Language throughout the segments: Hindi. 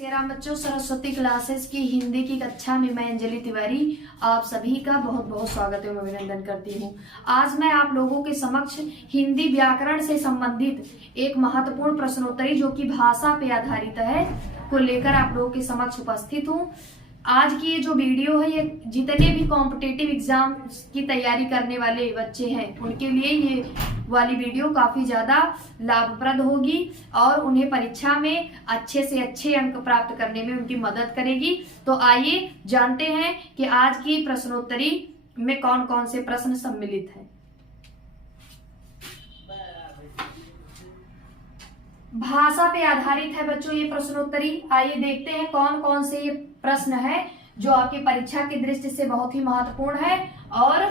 राम बच्चों, सरस्वती क्लासेस की हिंदी की कक्षा में मैं अंजलि तिवारी आप सभी का बहुत बहुत स्वागत एवं अभिनंदन करती हूँ। आज मैं आप लोगों के समक्ष हिंदी व्याकरण से संबंधित एक महत्वपूर्ण प्रश्नोत्तरी जो कि भाषा पे आधारित है को लेकर आप लोगों के समक्ष उपस्थित हूँ। आज की ये जो वीडियो है ये जितने भी कॉम्पिटिटिव एग्जाम की तैयारी करने वाले बच्चे हैं उनके लिए ये वाली वीडियो काफी ज्यादा लाभप्रद होगी और उन्हें परीक्षा में अच्छे से अच्छे अंक प्राप्त करने में उनकी मदद करेगी। तो आइए जानते हैं कि आज की प्रश्नोत्तरी में कौन कौन से प्रश्न सम्मिलित हैं। भाषा पे आधारित है बच्चों ये प्रश्नोत्तरी। आइए देखते हैं कौन कौन से ये प्रश्न है जो आपकी परीक्षा की दृष्टि से बहुत ही महत्वपूर्ण है और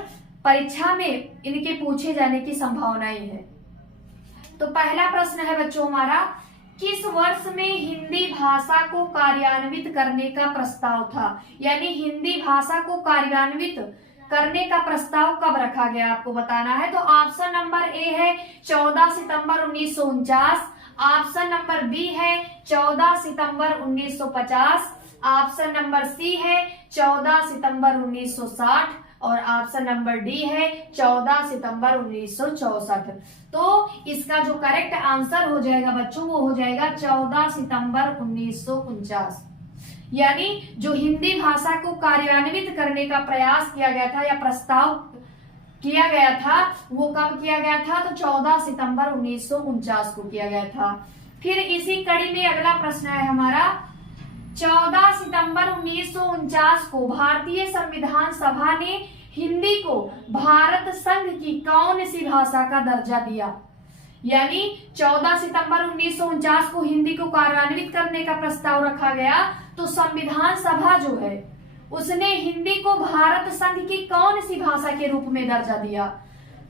परीक्षा में इनके पूछे जाने की संभावनाएं है। तो पहला प्रश्न है बच्चों हमारा, किस वर्ष में हिंदी भाषा को कार्यान्वित करने का प्रस्ताव था? यानी हिंदी भाषा को कार्यान्वित करने का प्रस्ताव कब रखा गया आपको बताना है। तो ऑप्शन नंबर ए है 14 सितंबर 1949, ऑप्शन नंबर बी है 14 सितंबर 1950, ऑप्शन नंबर सी है 14 सितंबर 1960 और ऑप्शन नंबर डी है 14 सितंबर 1964। तो इसका जो करेक्ट आंसर हो जाएगा बच्चों वो हो जाएगा 14 सितंबर 1949। यानी जो हिंदी भाषा को कार्यान्वित करने का प्रयास किया गया था या प्रस्ताव किया गया था वो कब किया गया था? तो 14 सितंबर 1949 को किया गया था। फिर इसी कड़ी में अगला प्रश्न है हमारा, 14 सितंबर 1949 को भारतीय संविधान सभा ने हिंदी को भारत संघ की कौन सी भाषा का दर्जा दिया? यानी 14 सितंबर 1949 को हिंदी को कार्यान्वित करने का प्रस्ताव रखा गया तो संविधान सभा जो है उसने हिंदी को भारत संघ की कौन सी भाषा के रूप में दर्जा दिया?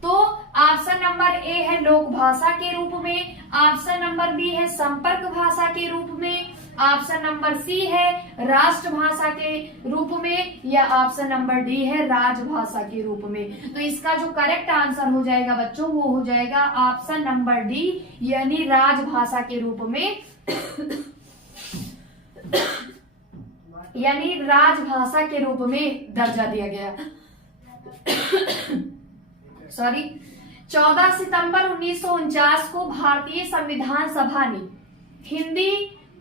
तो ऑप्शन नंबर ए है लोक भाषा के रूप में, ऑप्शन नंबर बी है संपर्क भाषा के रूप में, ऑप्शन नंबर सी है राष्ट्रभाषा के रूप में या ऑप्शन नंबर डी है राजभाषा के रूप में। तो इसका जो करेक्ट आंसर हो जाएगा बच्चों वो हो जाएगा ऑप्शन नंबर डी यानी राजभाषा के रूप में यानी राजभाषा के रूप में दर्जा दिया गया। सॉरी, 14 सितंबर 1949 को भारतीय संविधान सभा ने हिंदी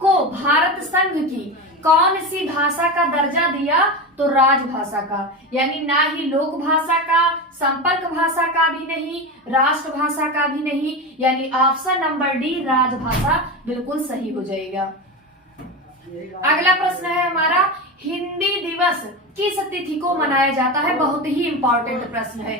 को भारत संघ की कौन सी भाषा का दर्जा दिया? तो राजभाषा का। यानी ना ही लोक भाषा का, संपर्क भाषा का भी नहीं, राष्ट्रभाषा का भी नहीं, यानी ऑप्शन नंबर डी राजभाषा बिल्कुल सही हो जाएगा। अगला प्रश्न है हमारा, हिंदी दिवस किस तिथि को मनाया जाता है? बहुत ही इंपॉर्टेंट प्रश्न है।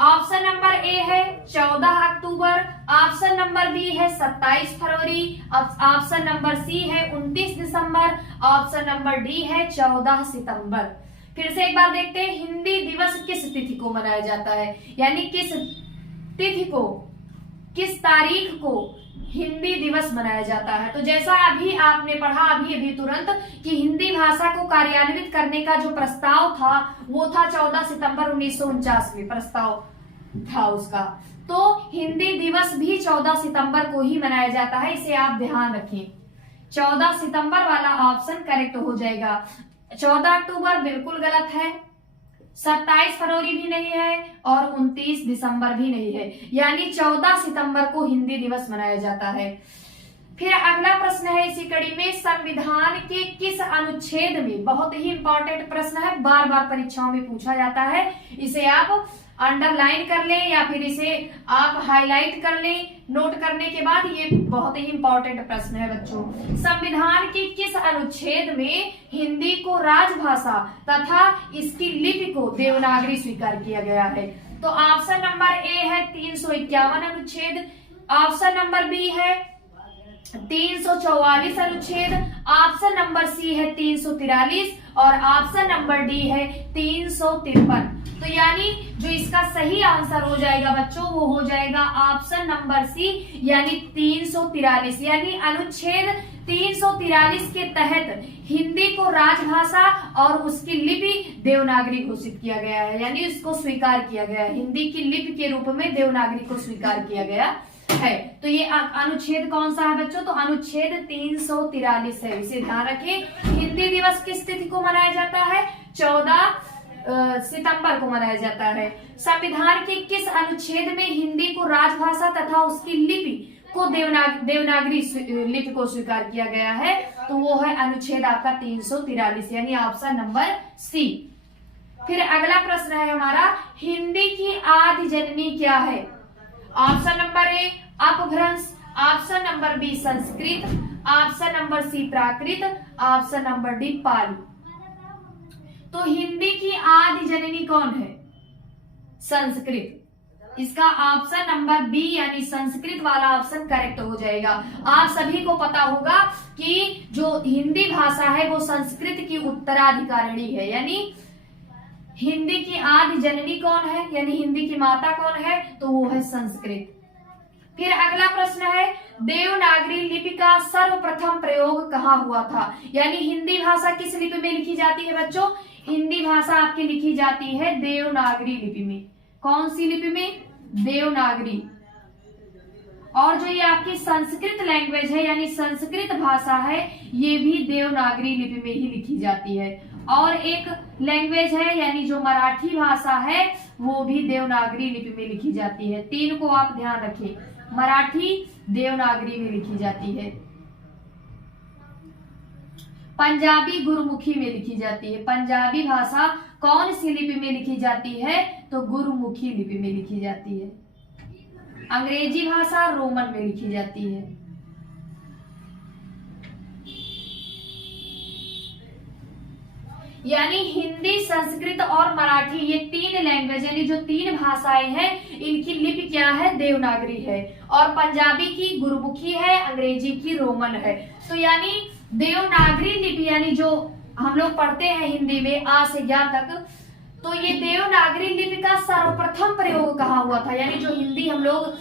ऑप्शन नंबर ए है 14 अक्टूबर, ऑप्शन नंबर बी है 27 फरवरी, ऑप्शन नंबर सी है 29 दिसंबर, ऑप्शन नंबर डी है 14 सितंबर। फिर से एक बार देखते हैं, हिंदी दिवस किस तिथि को मनाया जाता है? यानी किस तिथि को, किस तारीख को हिंदी दिवस मनाया जाता है? तो जैसा अभी आपने पढ़ा अभी तुरंत कि हिंदी भाषा को कार्यान्वित करने का जो प्रस्ताव था वो था 14 सितंबर 1949 में प्रस्ताव था उसका। तो हिंदी दिवस भी 14 सितंबर को ही मनाया जाता है, इसे आप ध्यान रखें। 14 सितंबर वाला ऑप्शन करेक्ट हो जाएगा। 14 अक्टूबर बिल्कुल गलत है, 27 फरवरी भी नहीं है और 29 दिसंबर भी नहीं है, यानी 14 सितंबर को हिंदी दिवस मनाया जाता है। फिर अगला प्रश्न है इसी कड़ी में, संविधान के किस अनुच्छेद में? बहुत ही इंपॉर्टेंट प्रश्न है, बार बार परीक्षाओं में पूछा जाता है। इसे आप अंडरलाइन कर लें या फिर इसे आप हाईलाइट कर लें। नोट करने के बाद ये बहुत ही इंपॉर्टेंट प्रश्न है बच्चों। संविधान के किस अनुच्छेद में हिंदी को राजभाषा तथा इसकी लिपि को देवनागरी स्वीकार किया गया है? तो ऑप्शन नंबर ए है 351 अनुच्छेद, ऑप्शन नंबर बी है 344 अनुच्छेद, ऑप्शन नंबर सी है 343 और ऑप्शन नंबर डी है 353। तो यानी जो इसका सही आंसर हो जाएगा बच्चों वो हो जाएगा ऑप्शन नंबर सी यानी 343। यानी अनुच्छेद 343 के तहत हिंदी को राजभाषा और उसकी लिपि देवनागरी घोषित किया गया है, यानी इसको स्वीकार किया गया है। हिंदी की लिपि के रूप में देवनागरी को स्वीकार किया गया है। तो ये अनुच्छेद कौन सा है बच्चों? तो अनुच्छेद 343 है, इसे ध्यान रखें। हिंदी दिवस किस तिथि को मनाया जाता है? 14 सितंबर को मनाया जाता है। संविधान के किस अनुच्छेद में हिंदी को राजभाषा तथा उसकी लिपि को देवनागरी लिपि को स्वीकार किया गया है? तो वो है अनुच्छेद आपका 343, यानी ऑप्शन नंबर सी। फिर अगला प्रश्न है हमारा, हिंदी की आदि जननी क्या है? Option number A Apabhramsha, option number B Sanskrit, option number C Prakrit, option number D Pali. तो हिंदी की आदि जननी कौन है? संस्कृत। इसका ऑप्शन नंबर बी यानी संस्कृत वाला ऑप्शन करेक्ट हो जाएगा। आप सभी को पता होगा कि जो हिंदी भाषा है वो संस्कृत की उत्तराधिकारिणी है, यानी हिंदी की आदि जननी कौन है, यानी हिंदी की माता कौन है? तो वो है संस्कृत। फिर अगला प्रश्न है, देवनागरी लिपि का सर्वप्रथम प्रयोग कहाँ हुआ था? यानी हिंदी भाषा किस लिपि में लिखी जाती है बच्चों? हिंदी भाषा आपकी लिखी जाती है देवनागरी लिपि में। कौन सी लिपि में? देवनागरी। और जो ये आपकी संस्कृत लैंग्वेज है यानी संस्कृत भाषा है, ये भी देवनागरी लिपि में ही लिखी जाती है। और एक लैंग्वेज है यानी जो मराठी भाषा है वो भी देवनागरी लिपि में लिखी जाती है। तीन को आप ध्यान रखें, मराठी देवनागरी में लिखी जाती है। पंजाबी गुरुमुखी में लिखी जाती है। पंजाबी भाषा कौन सी लिपि में लिखी जाती है? तो गुरुमुखी लिपि में लिखी जाती है। अंग्रेजी भाषा रोमन में लिखी जाती है। यानी हिंदी, संस्कृत और मराठी, ये तीन लैंग्वेज यानी जो तीन भाषाएं हैं, इनकी लिपि क्या है? देवनागरी है। और पंजाबी की गुरुमुखी है, अंग्रेजी की रोमन है। तो यानी देवनागरी लिपि यानी जो हम लोग पढ़ते हैं हिंदी में आ से ज्ञा तक, तो ये देवनागरी लिपि का सर्वप्रथम प्रयोग कहाँ हुआ था? यानी जो हिंदी हम लोग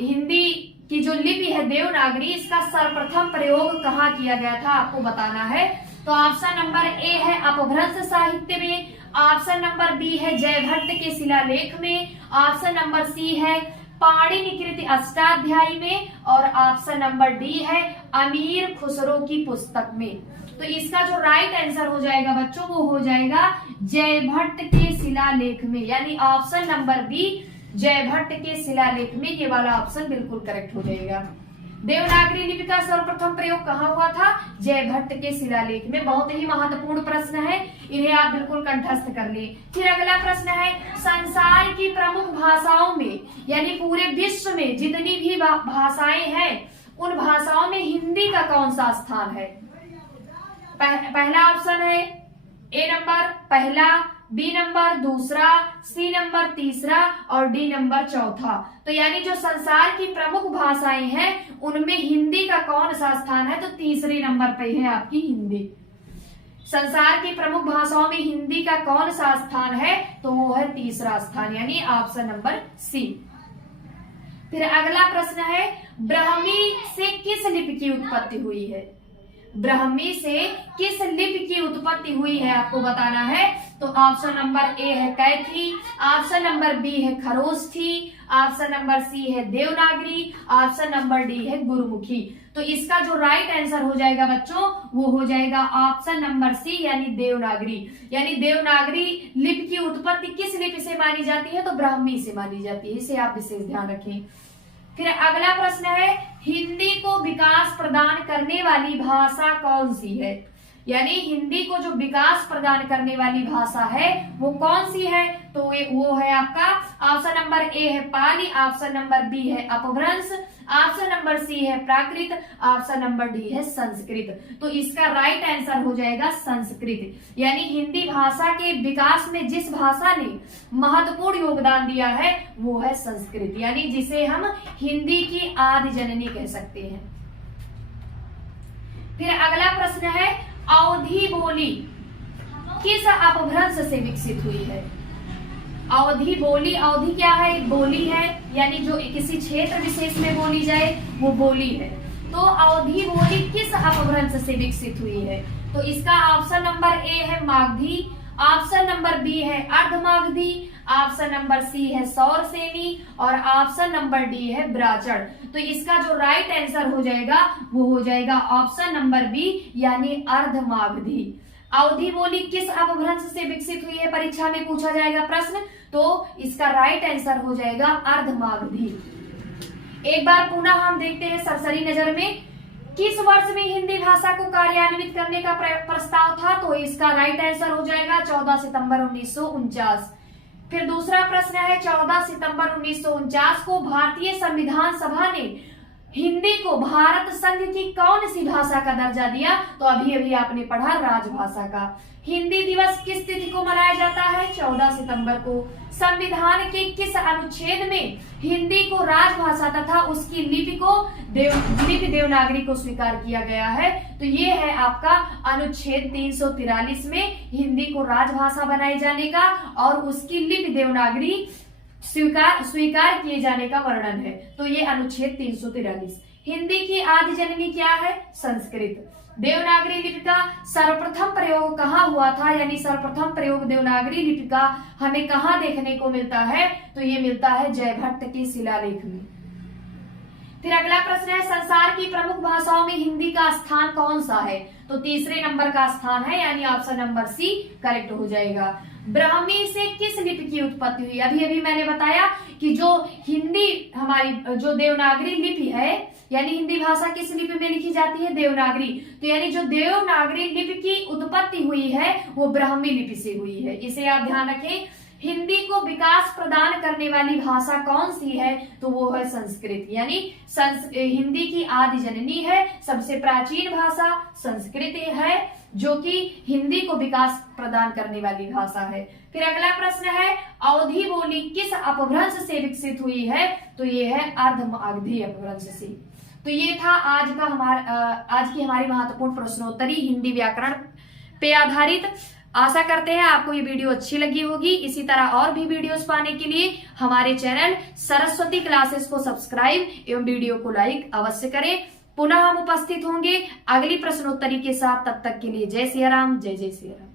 हिंदी की जो लिपि है देवनागरी, इसका सर्वप्रथम प्रयोग कहाँ किया गया था आपको बताना है। तो ऑप्शन नंबर ए है अपभ्रंश साहित्य में, ऑप्शन नंबर बी है जयभट्ट के शिलालेख में, ऑप्शन नंबर सी है पाणिनिकृत अष्टाध्यायी में, और ऑप्शन नंबर डी है अमीर खुसरो की पुस्तक में। तो इसका जो राइट आंसर हो जाएगा बच्चों वो हो जाएगा जयभट्ट के शिलालेख में, यानी ऑप्शन नंबर बी जयभट्ट के शिलालेख में। ये वाला ऑप्शन बिल्कुल करेक्ट हो जाएगा। देवनागरी लिपि का सर्वप्रथम प्रयोग कहाँ हुआ था? जयभट्ट के शिलालेख में। बहुत ही महत्वपूर्ण प्रश्न है, इन्हें आप बिल्कुल कंठस्थ कर लिए। फिर अगला प्रश्न है, संसार की प्रमुख भाषाओं में यानी पूरे विश्व में जितनी भी भाषाएं हैं उन भाषाओं में हिंदी का कौन सा स्थान है? पहला ऑप्शन है ए नंबर पहला, बी नंबर दूसरा, सी नंबर तीसरा और डी नंबर चौथा। तो यानी जो संसार की प्रमुख भाषाएं हैं उनमें हिंदी का कौन सा स्थान है? तो तीसरे नंबर पे है आपकी हिंदी। संसार की प्रमुख भाषाओं में हिंदी का कौन सा स्थान है? तो वो है तीसरा स्थान, यानी ऑप्शन नंबर सी। फिर अगला प्रश्न है, ब्राह्मी से किस लिपि की उत्पत्ति हुई है? ब्राह्मी से किस लिपि की उत्पत्ति हुई है आपको बताना है। तो ऑप्शन नंबर ए है कैथी, ऑप्शन नंबर बी है खरोष्ठी, ऑप्शन नंबर सी है देवनागरी, ऑप्शन नंबर डी है गुरुमुखी। तो इसका जो राइट आंसर हो जाएगा बच्चों वो हो जाएगा ऑप्शन नंबर सी यानी देवनागरी। यानी देवनागरी लिपि की उत्पत्ति किस लिपि से मानी जाती है? तो ब्राह्मी से मानी जाती है, इसे आप विशेष ध्यान रखें। फिर अगला प्रश्न है, हिंदी को विकास प्रदान करने वाली भाषा कौन सी है? यानी हिंदी को जो विकास प्रदान करने वाली भाषा है वो कौन सी है? तो वो है आपका ऑप्शन नंबर ए है पाली, ऑप्शन नंबर बी है अपभ्रंश, ऑप्शन नंबर सी है प्राकृत, ऑप्शन नंबर डी है संस्कृत। तो इसका राइट आंसर हो जाएगा संस्कृत। यानी हिंदी भाषा के विकास में जिस भाषा ने महत्वपूर्ण योगदान दिया है वो है संस्कृत, यानी जिसे हम हिंदी की आदि जननी कह सकते हैं। फिर अगला प्रश्न है, अवधी बोली किस अपभ्रंश से विकसित हुई है? अवधी बोली, अवधि क्या है? बोली है, यानी जो किसी क्षेत्र विशेष में बोली जाए वो बोली है। तो अवधी बोली किस अपभ्रंश से विकसित हुई है? तो इसका ऑप्शन नंबर ए है मागधी, ऑप्शन नंबर बी है अर्धमागधी, ऑप्शन नंबर सी है सौरसेनी और ऑप्शन नंबर डी है ब्राचड़। तो इसका जो राइट आंसर हो जाएगा वो हो जाएगा ऑप्शन नंबर बी यानी अर्धमागधी। अवधि बोली किस अपभ्रंश से विकसित हुई है, परीक्षा में पूछा जाएगा प्रश्न, तो इसका राइट आंसर हो जाएगा अर्धमागधी। एक बार पुनः हम देखते हैं सरसरी नजर में, किस वर्ष में हिंदी भाषा को कार्यान्वित करने का प्रस्ताव था, तो इसका राइट आंसर हो जाएगा 14 सितंबर 1949। फिर दूसरा प्रश्न है 14 सितंबर 1949 को भारतीय संविधान सभा ने हिंदी को भारत संघ की कौन सी भाषा का दर्जा दिया, तो अभी अभी आपने पढ़ा राजभाषा का। हिंदी दिवस किस तिथि को मनाया जाता है, 14 सितंबर को। संविधान के किस अनुच्छेद में हिंदी को राजभाषा तथा उसकी लिपि को लिपि देवनागरी को स्वीकार किया गया है, तो ये है आपका अनुच्छेद 343 में हिंदी को राजभाषा बनाए जाने का और उसकी लिपि देवनागरी स्वीकार किए जाने का वर्णन है, तो ये अनुच्छेद 343। हिंदी की आदि जननी क्या है, संस्कृत। देवनागरी लिपि का सर्वप्रथम प्रयोग कहाँ हुआ था, यानी सर्वप्रथम प्रयोग देवनागरी लिपि का हमें कहाँ देखने को मिलता है, तो ये मिलता है जयभट्ट के शिलालेख में। फिर अगला प्रश्न है संसार की प्रमुख भाषाओं में हिंदी का स्थान कौन सा है, तो तीसरे नंबर का स्थान है, यानी ऑप्शन नंबर सी करेक्ट हो जाएगा। ब्राह्मी से किस लिपि की उत्पत्ति हुई, अभी अभी मैंने बताया कि जो हिंदी हमारी जो देवनागरी लिपि है, यानी हिंदी भाषा किस लिपि में लिखी जाती है, देवनागरी, तो यानी जो देवनागरी लिपि की उत्पत्ति हुई है वो ब्राह्मी लिपि से हुई है, इसे आप ध्यान रखें। हिंदी को विकास प्रदान करने वाली भाषा कौन सी है, तो वो है संस्कृत, यानी हिंदी की आदि जननी है, सबसे प्राचीन भाषा संस्कृत है जो कि हिंदी को विकास प्रदान करने वाली भाषा है। फिर अगला प्रश्न है अवधि बोली किस अपभ्रंश से विकसित हुई है, तो ये है अर्धमागधी अपभ्रंश से। तो ये था आज की हमारी महत्वपूर्ण प्रश्नोत्तरी हिंदी व्याकरण पे आधारित। आशा करते हैं आपको ये वीडियो अच्छी लगी होगी। इसी तरह और भी वीडियोस पाने के लिए हमारे चैनल सरस्वती क्लासेस को सब्सक्राइब एवं वीडियो को लाइक अवश्य करें। पुनः हम उपस्थित होंगे अगली प्रश्नोत्तरी के साथ, तब तक के लिए जय सिया राम, जय जय सिया राम।